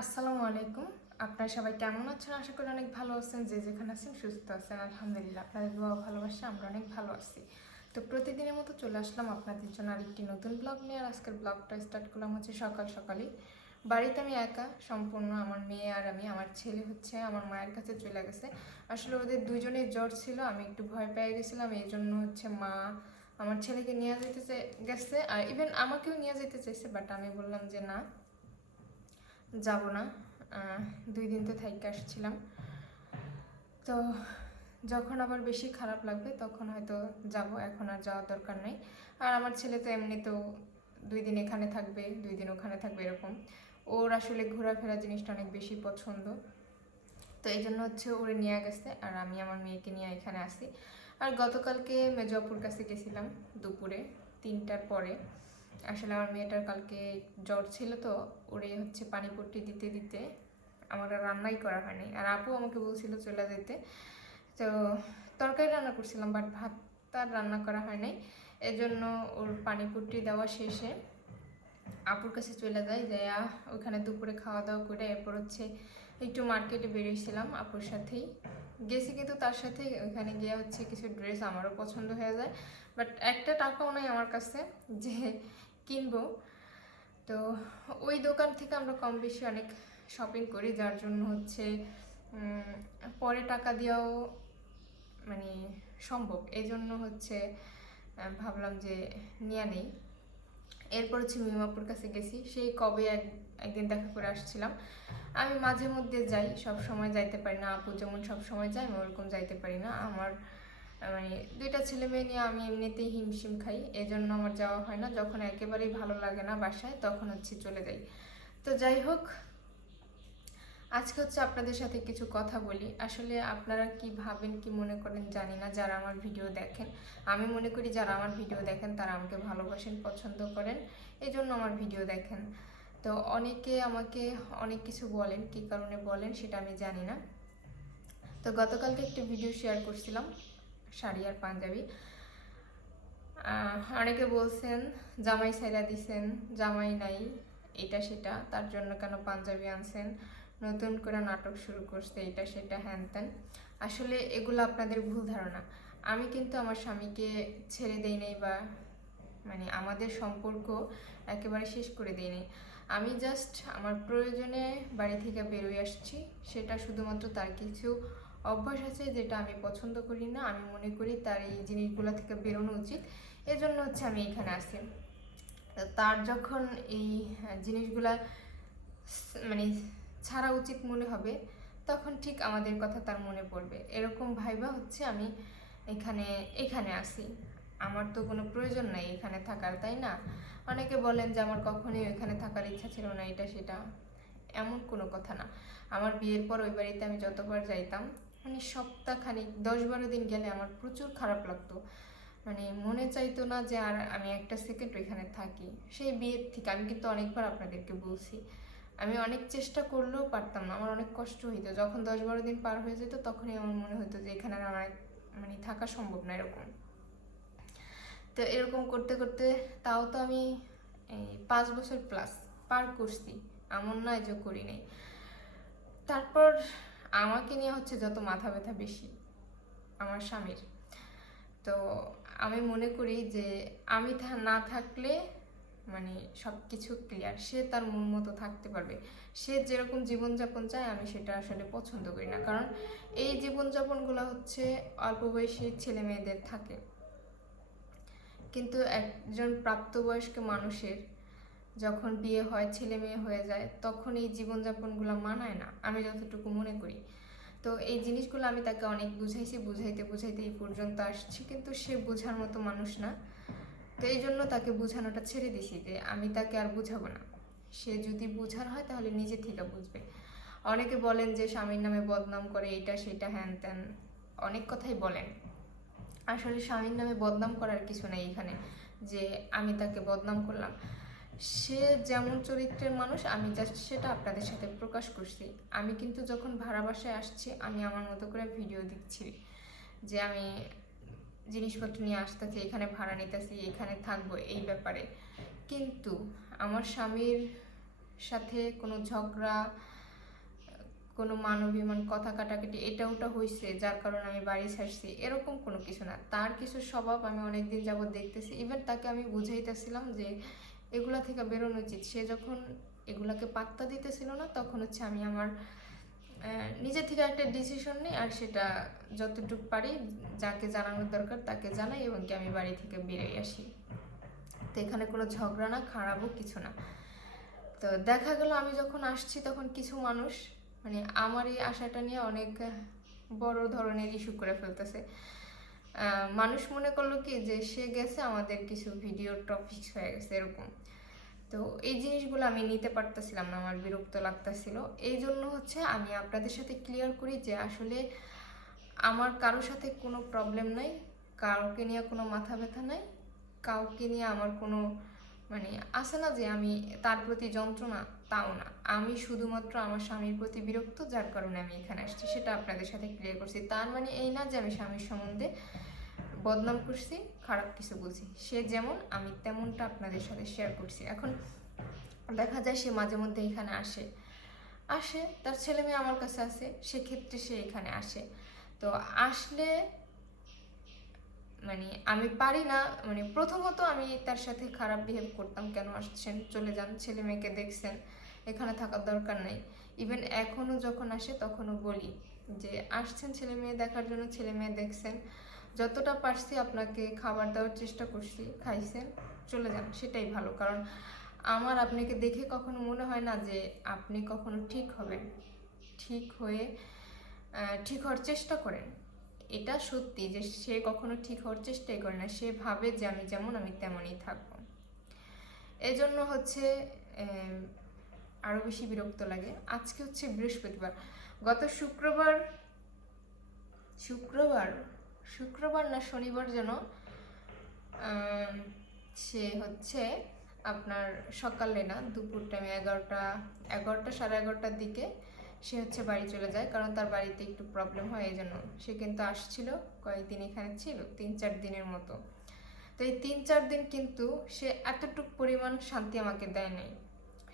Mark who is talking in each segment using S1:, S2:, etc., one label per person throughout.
S1: আসসালামু আলাইকুম। আপনারা সবাই কেমন আছেন? আশা করি অনেক ভালো আছেন। যে যেখানে আছেন, সুস্থ আছেন। আলহামদুলিল্লাহ, আপনাদের দোয়া ভালোবাসা আমরা অনেক ভালো আছি। তো প্রতিদিনের মতো চলে আসলাম আপনাদের জন্য আরেকটি নতুন ব্লগ নিয়ে। আর আজকের ব্লগটা স্টার্ট করলাম হচ্ছে সকাল সকালেই। বাড়িতে আমি একা, সম্পূর্ণ আমার মেয়ে আর আমি, আমার ছেলে হচ্ছে আমার মায়ের কাছে চলে গেছে। আসলে ওদের দুজনের জ্বর ছিল, আমি একটু ভয় পেয়ে গেছিলাম। এই জন্য হচ্ছে মা আমার ছেলেকে নিয়ে যেতে গেছে। আর ইভেন আমাকেও নিয়ে যেতে চাইছে বাট আমি বললাম যে না। যাব না। দুই দিন তো থাইকে আসছিলাম। তো যখন আবার বেশি খারাপ লাগবে তখন হয়তো যাব, এখন আর যাওয়ার দরকার নেই। আর আমার ছেলে তো এমনিতেও দুই দিন এখানে থাকবে, দুই দিন ওখানে থাকবে এরকম। ওর আসলে ঘোরাফেরা জিনিসটা অনেক বেশি পছন্দ। তো এই জন্য হচ্ছে ওরে নিয়ে গেছে আর আমি আমার মেয়েকে নিয়ে এখানে আসি। আর গতকালকে মেজপুর কাছে গেছিলাম দুপুরে, তিনটার পরে। আসলে আমার মেয়েটার কালকে জ্বর ছিল তো, ওরে হচ্ছে পানি পট্টি দিতে দিতে আমার রান্নাই করা হয়নি। আর আপু আমাকে বলছিল চলে যেতে। তো তরকারি রান্না করছিলাম বাট ভাত তার রান্না করা হয় নাই এজন্য ওর পানি পট্টি দেওয়া শেষে আপুর কাছে চলে যাই, যাইয়া ওখানে দুপুরে খাওয়া দাওয়া করে এরপর হচ্ছে একটু মার্কেটে বেরিয়েছিলাম আপুর সাথেই। গেছি কিন্তু তার সাথে ওখানে গিয়ে হচ্ছে কিছু ড্রেস আমারও পছন্দ হয়ে যায়। বাট একটা টাকাও নাই আমার কাছে যে কিনবো। তো ওই দোকান থেকে আমরা কম বেশি অনেক শপিং করি, যার জন্য হচ্ছে পরে টাকা দেওয়াও মানে সম্ভব। এই জন্য হচ্ছে ভাবলাম যে নিয়ে নেই। এরপর হচ্ছে মিমাপুর কাছে গেছি। সেই কবে এক একদিন দেখা করে আসছিলাম। আমি মাঝে মধ্যে যাই, সব সময় যাইতে পারি না। আপু যেমন সব সময় যায়, আমি ওরকম যাইতে পারি না। আমার মানে দুইটা ছেলে মেয়ে নিয়ে আমি এমনিতেই হিমশিম খাই। এজন্য আমার যাওয়া হয় না। যখন একেবারেই ভালো লাগে না বাসায়, তখন হচ্ছে চলে যাই। তো যাই হোক, আজকে হচ্ছে আপনাদের সাথে কিছু কথা বলি। আসলে আপনারা কি ভাবেন, কি মনে করেন জানি না। যারা আমার ভিডিও দেখেন, আমি মনে করি যারা আমার ভিডিও দেখেন, তারা আমাকে ভালোবাসেন, পছন্দ করেন। এই জন্য আমার ভিডিও দেখেন। তো অনেকে আমাকে অনেক কিছু বলেন, কি কারণে বলেন সেটা আমি জানি না। তো গতকালকে একটি ভিডিও শেয়ার করছিলাম, শাড়ি আর পাঞ্জাবি। অনেকে বলছেন, জামাই সাইরা দিছেন, জামাই নাই, এটা সেটা, তার জন্য কেন পাঞ্জাবি আনছেন, নতুন করে নাটক শুরু করছে, এটা সেটা, হ্যান ত্যান। আসলে এগুলো আপনাদের ভুল ধারণা। আমি কিন্তু আমার স্বামীকে ছেড়ে দেই নাই বা মানে আমাদের সম্পর্ক একেবারে শেষ করে দিই নাই। আমি জাস্ট আমার প্রয়োজনে বাড়ি থেকে বেরোয় আসছি। সেটা শুধুমাত্র তার কিছু অভ্যাস আছে যেটা আমি পছন্দ করি না। আমি মনে করি তার এই জিনিসগুলো থেকে বেরোনো উচিত। এজন্য হচ্ছে আমি এখানে আসি। তার যখন এই জিনিসগুলা মানে ছাড়া উচিত মনে হবে, তখন ঠিক আমাদের কথা তার মনে পড়বে। এরকম ভাইবা হচ্ছে আমি এখানে এখানে আসি। আমার তো কোনো প্রয়োজন নাই এখানে থাকার, তাই না? অনেকে বলেন যে আমার কখনোই এখানে থাকার ইচ্ছা ছিল না, এটা সেটা। এমন কোনো কথা না। আমার বিয়ের পর ওই বাড়িতে আমি যতবার যাইতাম মানে সপ্তাহখানিক দশ বারো দিন গেলে আমার প্রচুর খারাপ লাগতো। মানে মনে চাইতো না যে আর আমি একটা সেকেন্ড ওইখানে থাকি। সেই বিয়ের থেকে আমি কিন্তু অনেকবার আপনাদেরকে বলছি, আমি অনেক চেষ্টা করলেও পারতাম না, আমার অনেক কষ্ট হইতো। যখন দশ বারো দিন পার হয়ে যেত, তখনই আমার মনে হতো যে এখানে আর আমার মানে থাকা সম্ভব না এরকম। তো এরকম করতে করতে তাও তো আমি, এই পাঁচ বছর প্লাস পার করছি। এমন নয় যে করি নাই। তারপর আমাকে নিয়ে হচ্ছে যত মাথা ব্যথা বেশি আমার স্বামীর। তো আমি মনে করি যে আমি না থাকলে মানে সব কিছু ক্লিয়ার সে তার মন মতো থাকতে পারবে। সে যেরকম জীবনযাপন চায় আমি সেটা আসলে পছন্দ করি না। কারণ এই জীবনযাপনগুলো হচ্ছে অল্প বয়সী ছেলে মেয়েদের থাকে। কিন্তু একজন প্রাপ্তবয়স্ক মানুষের যখন বিয়ে হয়, ছেলে মেয়ে হয়ে যায়, তখন এই জীবনযাপনগুলো মানায় না, আমি যতটুকু মনে করি। তো এই জিনিসগুলো আমি তাকে অনেক বুঝাইছি, বুঝাইতে বুঝাইতে এই পর্যন্ত আসছি, কিন্তু সে বোঝার মতো মানুষ না। তো এই জন্য তাকে বোঝানোটা ছেড়ে দিছি যে আমি তাকে আর বুঝাবো না। সে যদি বুঝার হয়, তাহলে নিজে থেকে বুঝবে। অনেকে বলেন যে স্বামীর নামে বদনাম করে, এটা, সেটা হ্যান ত্যান অনেক কথাই বলেন। আসলে স্বামীর নামে বদনাম করার কিছু নেই এখানে, যে আমি তাকে বদনাম করলাম। সে যেমন চরিত্রের মানুষ, আমি জাস্ট সেটা আপনাদের সাথে প্রকাশ করছি। আমি কিন্তু যখন ভাড়া বাসায় আসছি, আমি আমার মতো করে ভিডিও দিচ্ছি যে আমি জিনিসপত্র নিয়ে আসতেছি, এখানে ভাড়া নিতেছি, এখানে থাকব, এই ব্যাপারে। কিন্তু আমার স্বামীর সাথে কোনো ঝগড়া কোনো মানবিমান কথা কাটাকাটি এটা ওটা হয়েছে যার কারণে আমি বাড়ি ছাড়ছি, এরকম কোনো কিছু না। তার কিছু স্বভাব আমি অনেকদিন যাবত দেখতেছি। ইভেন তাকে আমি বুঝাইতেছিলাম যে এগুলা থেকে বেরোনো উচিত। সে যখন এগুলাকে পাত্তা দিতেছিল না, তখন হচ্ছে আমি আমার নিজে থেকে একটা ডিসিশন নিই আর সেটা যতটুকু পারি যাকে জানানোর দরকার তাকে জানাই এবং কি আমি বাড়ি থেকে বেরিয়ে আসি। তো এখানে কোনো ঝগড়া না, খারাপও কিছু না। তো দেখা গেল আমি যখন আসছি তখন কিছু মানুষ মানে আমার এই আশাটা নিয়ে অনেক বড় ধরনের ইস্যু করে ফেলতেছে। মানুষ মনে করল কি যে সে গেছে, আমাদের কিছু ভিডিও টপিক হয়ে গেছে, এরকম। তো এই জিনিসগুলো আমি নিতে পারতেছিলাম না, আমার বিরক্ত লাগতেছিল। এই জন্য হচ্ছে আমি আপনাদের সাথে ক্লিয়ার করি যে আসলে আমার কারোর সাথে কোনো প্রবলেম নাই, কাউকে নিয়ে কোনো মাথা ব্যথা নাই, কাউকে নিয়ে আমার কোনো মানে আছে না যে আমি তার প্রতি যন্ত্রণা তাও না। আমি শুধুমাত্র আমার স্বামীর প্রতি বিরক্ত, যার কারণে আমি এখানে আসছি, সেটা আপনাদের সাথে ক্লিয়ার করছি। তার মানে এই না যে আমি স্বামীর সম্বন্ধে বদনাম করছি, খারাপ কিছু বলছি। সে যেমন, আমি তেমনটা আপনাদের সাথে শেয়ার করছি। এখন দেখা যায় সে মাঝে মধ্যে এখানে আসে। আসে, তার ছেলে মেয়ে আমার কাছে আসে সেক্ষেত্রে সে এখানে আসে। তো আসলে মানে আমি পারি না মানে প্রথমত আমি তার সাথে খারাপ বিহেভ করতাম, কেন আসছেন চলে যান, ছেলে মেয়েকে দেখছেন, এখানে থাকার দরকার নাই। ইভেন এখনও যখন আসে তখনও বলি যে, আসছেন ছেলে মেয়ে দেখার জন্য, ছেলে মেয়ে দেখছেন, যতটা পারছি আপনাকে খাবার দেওয়ার চেষ্টা করছি, খাইছেন, চলে যান, সেটাই ভালো। কারণ আমার আপনাকে দেখে কখনো মনে হয় না যে, আপনি কখনো ঠিক হবেন, ঠিক হয়ে ঠিক হওয়ার চেষ্টা করেন। এটা সত্যি যে সে কখনো ঠিক হওয়ার চেষ্টাই করে না সে ভাবে যে আমি যেমন আমি তেমনই থাকব। এই জন্য হচ্ছে আহ, আরও বেশি বিরক্ত লাগে। আজকে হচ্ছে বৃহস্পতিবার। গত শুক্রবার শুক্রবার শুক্রবার না শনিবার যেন সে হচ্ছে আপনার সকালে না দুপুর টাইমে এগারোটা এগারোটা সাড়ে এগারোটার দিকে সে হচ্ছে বাড়ি চলে যায়, কারণ তার বাড়িতে একটু প্রবলেম হয়, এই জন্য। সে কিন্তু আসছিল, কয়েকদিন এখানে ছিল, তিন চার দিনের মতো। তো এই তিন চার দিন কিন্তু সে এতটুক পরিমাণ শান্তি আমাকে দেয় নাই।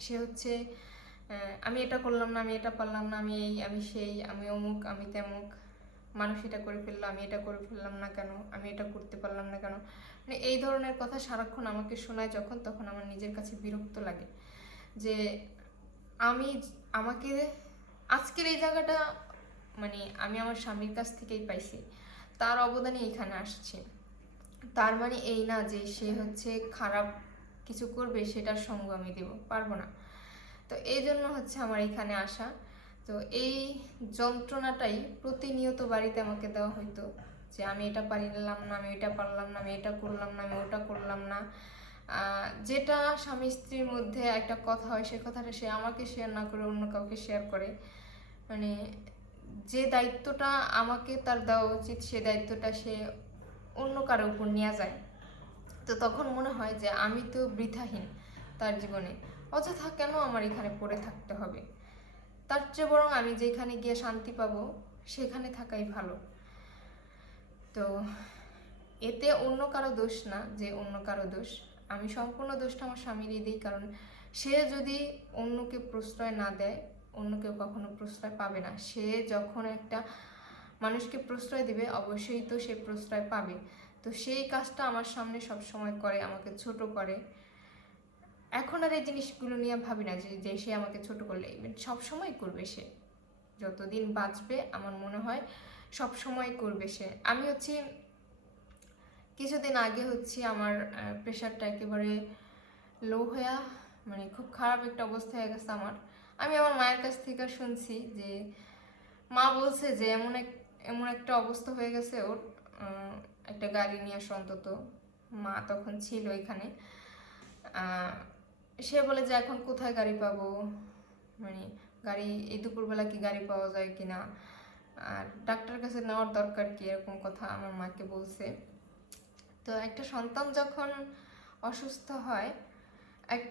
S1: সে হচ্ছে আমি এটা করলাম না, আমি এটা পারলাম না, আমি এই, আমি সেই, আমি অমুক, আমি তেমুক। মানুষ এটা করে ফেলল, আমি এটা করে ফেললাম না কেন, আমি এটা করতে পারলাম না কেন। মানে এই ধরনের কথা সারাক্ষণ আমাকে শোনায় যখন, তখন আমার নিজের কাছে বিরক্ত লাগে। যে আমি, আমাকে আজকের এই জায়গাটা মানে আমি আমার স্বামীর কাছ থেকেই পাইছি। তার অবদানে এখানে আসছে। তার মানে এই না যে সে হচ্ছে খারাপ কিছু করবে, সেটার সঙ্গ আমি দেব, পারব না। তো এই জন্য হচ্ছে আমার এখানে আসা। তো এই যন্ত্রণাটাই প্রতিনিয়ত বাড়িতে আমাকে দেওয়া হইতো যে আমি এটা পারিলাম না, আমি এটা পারলাম না, আমি এটা করলাম না, আমি ওটা করলাম না। যেটা স্বামী স্ত্রীর মধ্যে একটা কথা হয়, সে কথাটা সে আমাকে শেয়ার না করে, অন্য কাউকে শেয়ার করে। মানে যে দায়িত্বটা আমাকে তার দেওয়া উচিত, সে দায়িত্বটা সে অন্য কারও উপর নিয়ে যায়। তো তখন মনে হয় যে আমি তো বৃথাহীন তার জীবনে। অযথা কেন আমার এখানে পড়ে থাকতে হবে? তার চেয়ে বরং আমি যেখানে গিয়ে শান্তি পাবো, সেখানে থাকাই ভালো। তো এতে অন্য কারও দোষ না যে অন্য কারও দোষ। আমি সম্পূর্ণ দোষটা আমার স্বামীরই দিই, কারণ সে যদি অন্যকে প্রশ্রয় না দেয় অন্য কেউ কখনো প্রশ্রয় পাবে না। সে যখন একটা মানুষকে প্রশ্রয় দিবে, অবশ্যই তো সে প্রশ্রয় পাবে। তো সেই কাজটা আমার সামনে সব সময় করে, আমাকে ছোট করে। এখন আর এই জিনিসগুলো নিয়ে ভাবি না যে সে আমাকে ছোট করলে ইভেন সব সময় করবে সে। যতদিন বাঁচবে, আমার মনে হয় সব সময় করবে সে। আমি হচ্ছে, কিছুদিন আগে হচ্ছে আমার প্রেশারটা একেবারে লো হয়ে মানে খুব খারাপ একটা অবস্থা হয়ে গেছে আমার। আমি আমার মায়ের কাছ থেকে শুনছি যে মা বলছে যে এমন এক, এমন একটা অবস্থা হয়ে গেছে, ওর একটা গাড়ি নিয়ে আসো অন্তত। মা তখন ছিল এখানে। সে বলে যে এখন কোথায় গাড়ি পাবো? মানে গাড়ি, এই দুপুরবেলা কি গাড়ি পাওয়া যায় কি না আর ডাক্তার কাছে নেওয়ার দরকার কি? এরকম কথা আমার মাকে বলছে। তো একটা সন্তান যখন অসুস্থ হয়, এক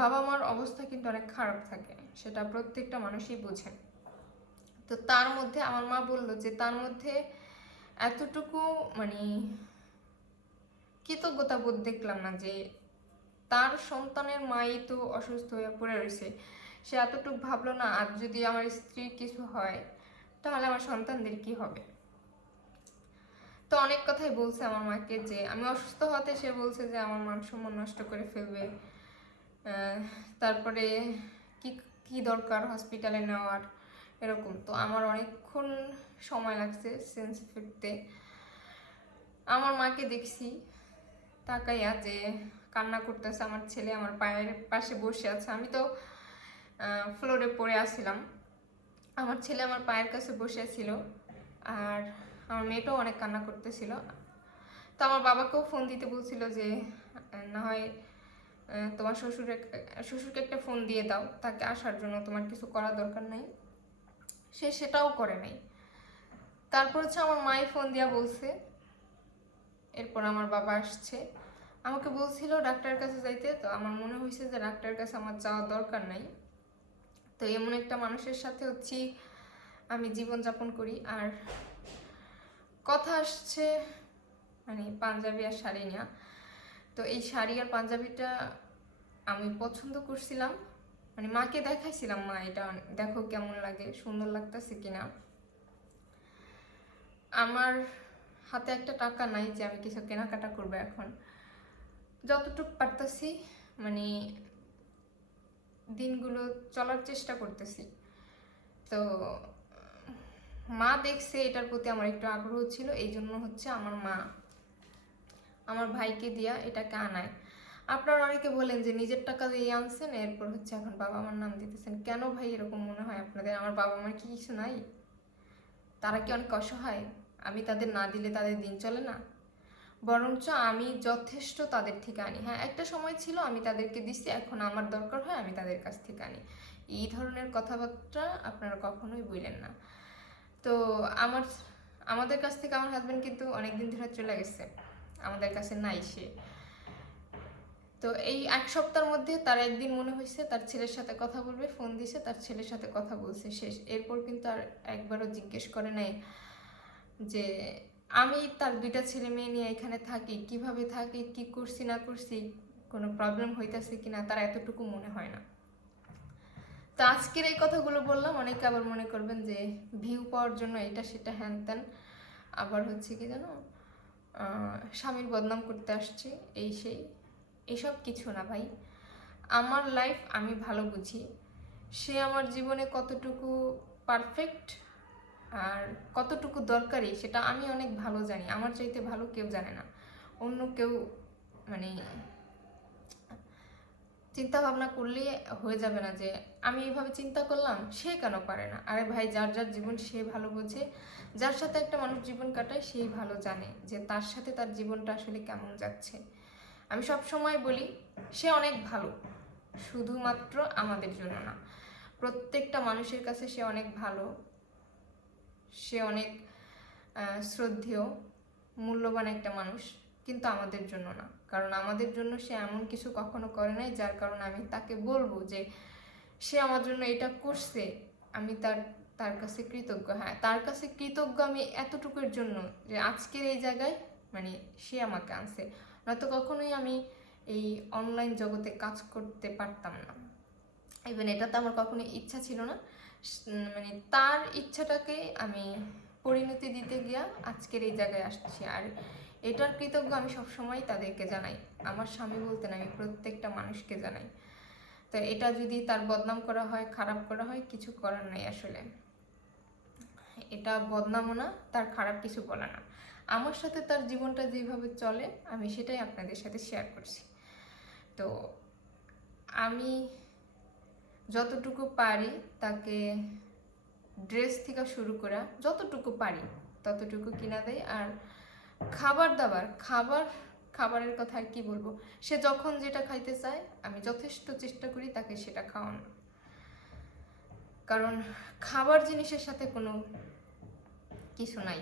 S1: বাবা মার অবস্থা কিন্তু অনেক খারাপ থাকে। সেটা প্রত্যেকটা মানুষই বোঝে। তো তার মধ্যে আমার মা বলল যে তার মধ্যে এতটুকু মানে কৃতজ্ঞতা বোধ দেখলাম না যে তার সন্তানের মাই তো অসুস্থ হয়ে পড়ে রয়েছে। সে এতটুকু ভাবলো না, আর যদি আমার স্ত্রীর কিছু হয়, তাহলে আমার সন্তানদের কি হবে? তো অনেক কথাই বলছে আমার মাকে যে, আমি অসুস্থ হতে সে বলছে যে আমার মান সম্মান নষ্ট করে ফেলবে। তারপরে কি কি দরকার হসপিটালে নেওয়ার? এরকম। তো আমার অনেকক্ষণ সময় লাগছে সেন্স ফিরতে আমার মাকে দেখছি, তাকাইয়া যে কান্না করতেছে আমার ছেলে আমার পায়ের পাশে বসে আছে। আমি তো ফ্লোরে পড়ে আসছিলাম। আমার ছেলে আমার পায়ের কাছে বসে ছিল আর আমার মেয়েটাও অনেক কান্না করতেছিল। তো আমার বাবাকেও ফোন দিতে বলছিল যে, না হয় তোমার শ্বশুরে শ্বশুরকে একটা ফোন দিয়ে দাও, তাকে আসার জন্য তোমার কিছু করা দরকার নাই। সে সেটাও করে নাই। তারপর হচ্ছে আমার মাই ফোন দিয়া বলছে, এরপর আমার বাবা আসছে। আমাকে বলছিল ডাক্তারের কাছে যাইতে, তো আমার মনে হয়েছে যে ডাক্তারের কাছে আমার যাওয়া দরকার নাই। তো এমন একটা মানুষের সাথে হচ্ছি, আমি জীবনযাপন করি। আর কথা আসছে মানে পাঞ্জাবি আর শাড়ি নেওয়া তো এই শাড়ি আর পাঞ্জাবিটা আমি পছন্দ করছিলাম। মানে মাকে দেখাইছিলাম, মা, এটা দেখো কেমন লাগে, সুন্দর লাগতেছে কিনা? আমার হাতে একটা টাকা নাই যে আমি কিছু কেনাকাটা করব এখন। যতটুকু পারতাছি মানে দিনগুলো চলার চেষ্টা করতেছি। তো মা দেখছে এটার প্রতি আমার একটু আগ্রহ ছিল এই জন্য হচ্ছে আমার মা আমার ভাইকে দিয়া এটাকে আনায়। আপনারা অনেকে বলেন যে, নিজের টাকা দিয়ে আনছেন, এরপর হচ্ছে এখন বাবা মার নাম দিতেছেন। কেন ভাই এরকম মনে হয় আপনাদের? আমার বাবা মার কি কিছু নাই? তারা কি অনেক অসহায়? আমি তাদের না দিলে তাদের দিন চলে না? বরঞ্চ আমি যথেষ্ট তাদের থেকে আনি। হ্যাঁ একটা সময় ছিল আমি তাদেরকে দিচ্ছি এখন আমার দরকার হয় আমি তাদের কাছ থেকে আনি। এই ধরনের কথাবার্তা আপনারা কখনোই বললেন না। তো আমার, আমাদের কাছ থেকে আমার হাজব্যান্ড কিন্তু অনেক দিন ধরে চলে গেছে। আমাদের কাছে নাই সে। তো এই এক সপ্তাহের মধ্যে তার একদিন মনে হয়েছে তার ছেলের সাথে কথা বলবে ফোন দিছে, তার ছেলের সাথে কথা বলছে শেষ। এরপর কিন্তু আর একবারও জিজ্ঞেস করে নাই যে, আমি তার দুইটা ছেলে মেয়ে নিয়ে এখানে থাকি, কীভাবে থাকি, কি করছি, না করছি, কোনো প্রবলেম হইতাছে কিনা, তার এতটুকু মনে হয় না। তো আজকের এই কথাগুলো বললাম, অনেকে আবার মনে করবেন যে, ভিউ পাওয়ার জন্য এটা সেটা হ্যান ত্যান। আবার হচ্ছে কি জানো স্বামীর বদনাম করতে আসছে, এই সেই, এসব কিছু না ভাই। আমার লাইফ আমি ভালো বুঝি। সে আমার জীবনে কতটুকু পারফেক্ট আর কতটুকু দরকারি সেটা আমি অনেক ভালো জানি। আমার চাইতে ভালো কেউ জানে না। অন্য কেউ মানে চিন্তা ভাবনা করলে হয়ে যাবে না যে, আমি এইভাবে চিন্তা করলাম, সে কেন পারে না? আরে ভাই, যার যার জীবন সে ভালো বোঝে, যার সাথে একটা মানুষ জীবন কাটায়, সেই ভালো জানে যে তার সাথে তার জীবনটা আসলে কেমন যাচ্ছে। আমি সব সময় বলি, সে অনেক ভালো, শুধুমাত্র আমাদের জন্য না। প্রত্যেকটা মানুষের কাছে সে অনেক ভালো, সে অনেক শ্রদ্ধেয়, মূল্যবান একটা মানুষ, কিন্তু আমাদের জন্য না। কারণ আমাদের জন্য সে এমন কিছু কখনো করে নাই, যার কারণে আমি তাকে বলব যে সে আমার জন্য এটা করছে। আমি তার তার কাছে কৃতজ্ঞ। হ্যাঁ তার কাছে কৃতজ্ঞ আমি এতটুকুর জন্য যে আজকের এই জায়গায় মানে সে আমাকে আনছে। নয়তো কখনোই আমি এই অনলাইন জগতে কাজ করতে পারতাম না। ইভেন এটা তো আমার কখনো ইচ্ছা ছিল না। মানে তার ইচ্ছাটাকে আমি পরিণতি দিতে গিয়া আজকের এই জায়গায় আসছি। আর এটার কৃতজ্ঞ আমি সবসময় তাদেরকে জানাই। আমার স্বামী বলতে না আমি প্রত্যেকটা মানুষকে জানাই। তো এটা যদি তার বদনাম করা হয়, খারাপ করা হয়, কিছু করার নাই আসলে। এটা বদনামও না, তার খারাপ কিছু বলা না। আমার সাথে তার জীবনটা যেভাবে চলে, আমি সেটাই আপনাদের সাথে শেয়ার করছি। তো আমি যতটুকু পারি তাকে ড্রেস থেকে শুরু করা, যতটুকু পারি, ততটুকু কিনা দেয় আর খাবার দাবার খাবার, খাবারের কথা আর কি বলব? সে যখন যেটা খাইতে চায়, আমি যথেষ্ট চেষ্টা করি তাকে সেটা খাওয়ানো কারণ খাবার জিনিসের সাথে কোনো কিছু নাই।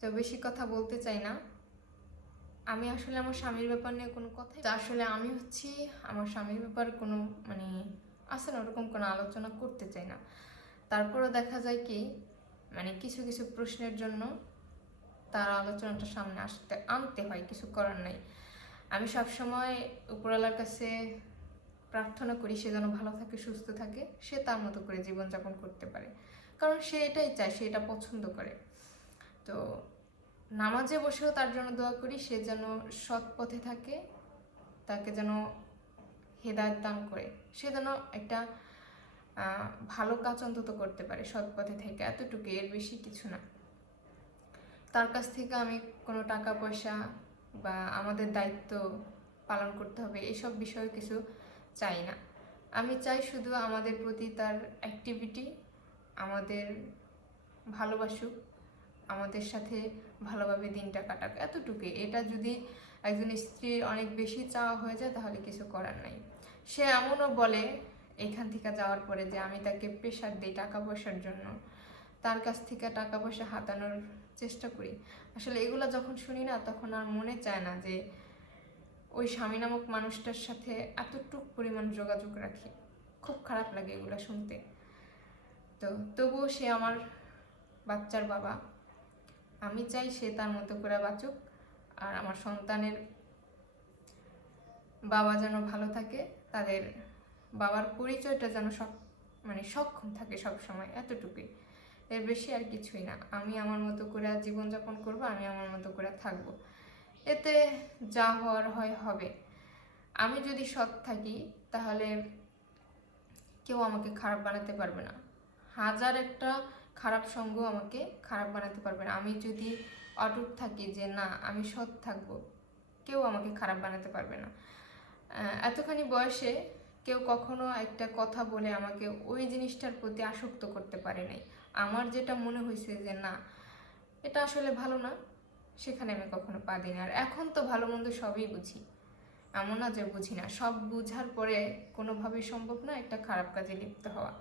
S1: তো বেশি কথা বলতে চাই না। আমি আসলে আমার স্বামীর ব্যাপার নিয়ে কোনো কথা আসলে আমি হচ্ছি আমার স্বামীর ব্যাপার কোনো মানে আছে না, ওরকম কোনো আলোচনা করতে চাই না। তারপরও দেখা যায় কি মানে কিছু কিছু প্রশ্নের জন্য তার আলোচনাটা সামনে আসতে, আনতে হয়, কিছু করার নাই। আমি সবসময় উপরওয়ালার কাছে প্রার্থনা করি, সে যেন ভালো থাকে, সুস্থ থাকে, সে তার মতো করে জীবনযাপন করতে পারে। কারণ সে এটাই চায়, সে এটা পছন্দ করে। তো নামাজে বসেও তার জন্য দোয়া করি, সে যেন সৎ পথে থাকে, তাকে যেন হেদায়ত দান করে। সে যেন একটা ভালো কাজ অন্তত করতে পারে সৎ পথে থেকে, এতটুকু, এর বেশি কিছু না। তার কাছ থেকে আমি কোনো টাকা পয়সা বা আমাদের দায়িত্ব পালন করতে হবে, এসব বিষয়ে কিছু চাই না। আমি চাই শুধু আমাদের প্রতি তার অ্যাক্টিভিটি আমাদের ভালোবাসুক, আমাদের সাথে ভালোভাবে দিনটা কাটাক এতটুকু এটা যদি একজন স্ত্রীর অনেক বেশি চাওয়া হয়ে যায়, তাহলে কিছু করার নাই। সে এমনও বলে এখান থেকে যাওয়ার পরে যে আমি তাকে প্রেশার দিই টাকা পয়সার জন্য। তার কাছ থেকে টাকা পয়সা হাতানোর চেষ্টা করি। আসলে এগুলো যখন শুনি না, তখন আর মনে চায় না যে, ওই স্বামী নামক মানুষটার সাথে এতটুক পরিমাণ যোগাযোগ রাখি। খুব খারাপ লাগে এগুলো শুনতে। তো তবুও সে আমার বাচ্চার বাবা। আমি চাই সে তার মতো করে বাঁচুক, আর আমার সন্তানের বাবা যেন ভালো থাকে, তাদের বাবার পরিচয়টা যেন সব মানে সক্ষম থাকে সব সময় এতটুকুই। এর বেশি আর কিছুই না। আমি আমার মতো করে জীবনযাপন করব, আমি আমার মতো করে থাকব। এতে যা হওয়ার হয় হবে। আমি যদি সৎ থাকি, তাহলে কেউ আমাকে খারাপ বানাতে পারবে না। হাজার একটা খারাপ সঙ্গ আমাকে খারাপ বানাতে পারবে না। আমি যদি অটুট থাকি যে, না, আমি সৎ থাকব কেউ আমাকে খারাপ বানাতে পারবে না। এতখানি বয়সে কেউ কখনো একটা কথা বলে আমাকে ওই জিনিসটার প্রতি আসক্ত করতে পারে নাই। আমার যেটা মনে হয়েছে যে না, এটা আসলে ভালো না, সেখানে আমি কখনো পা দিই না আর এখন তো ভালো মন্দ সবই বুঝি। এমন না যে বুঝি না, সব বুঝার পরে কোনোভাবেই সম্ভব না একটা খারাপ কাজে লিপ্ত হওয়া।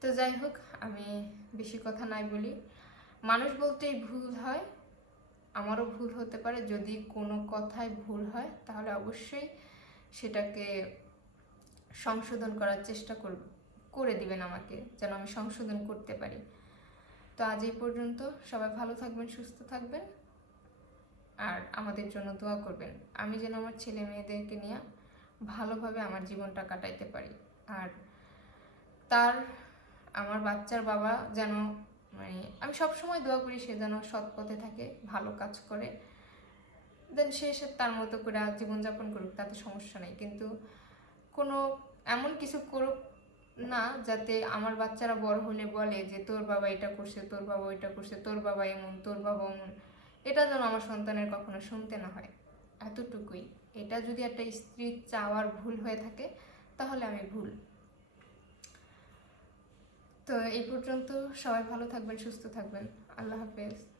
S1: তো যাই হোক, আমি বেশি কথা নাই বলি। মানুষ বলতেই ভুল হয়, আমারও ভুল হতে পারে। যদি কোনো কথায় ভুল হয়, তাহলে অবশ্যই সেটাকে সংশোধন করার চেষ্টা করব, করে দিবেন আমাকে, যেন আমি সংশোধন করতে পারি। তো আজ এই পর্যন্ত। সবাই ভালো থাকবেন, সুস্থ থাকবেন। আর আমাদের জন্য দোয়া করবেন। আমি যেন আমার ছেলে মেয়েদেরকে নিয়ে ভালোভাবে আমার জীবনটা কাটাইতে পারি। আর তার, আমার বাচ্চার বাবা যেন মানে আমি সব সময় দোয়া করি সে যেন সৎ পথে থাকে, ভালো কাজ করে। দেন সে সে তার মতো করে জীবনযাপন করুক, তাতে সমস্যা নেই। কিন্তু কোনো এমন কিছু করুক না, যাতে আমার বাচ্চারা বড় হলে বলে যে, তোর বাবা এটা করছে, তোর বাবা ওইটা করছে, তোর বাবা এমন, তোর বাবা অমন এটা যেন আমার সন্তানের কখনো শুনতে না হয়। এতটুকুই। এটা যদি একটা স্ত্রীর চাওয়ার ভুল হয়ে থাকে, তাহলে আমি ভুল। তো এই পর্যন্ত সবাই ভালো থাকবেন, সুস্থ থাকবেন। আল্লাহ হাফেজ।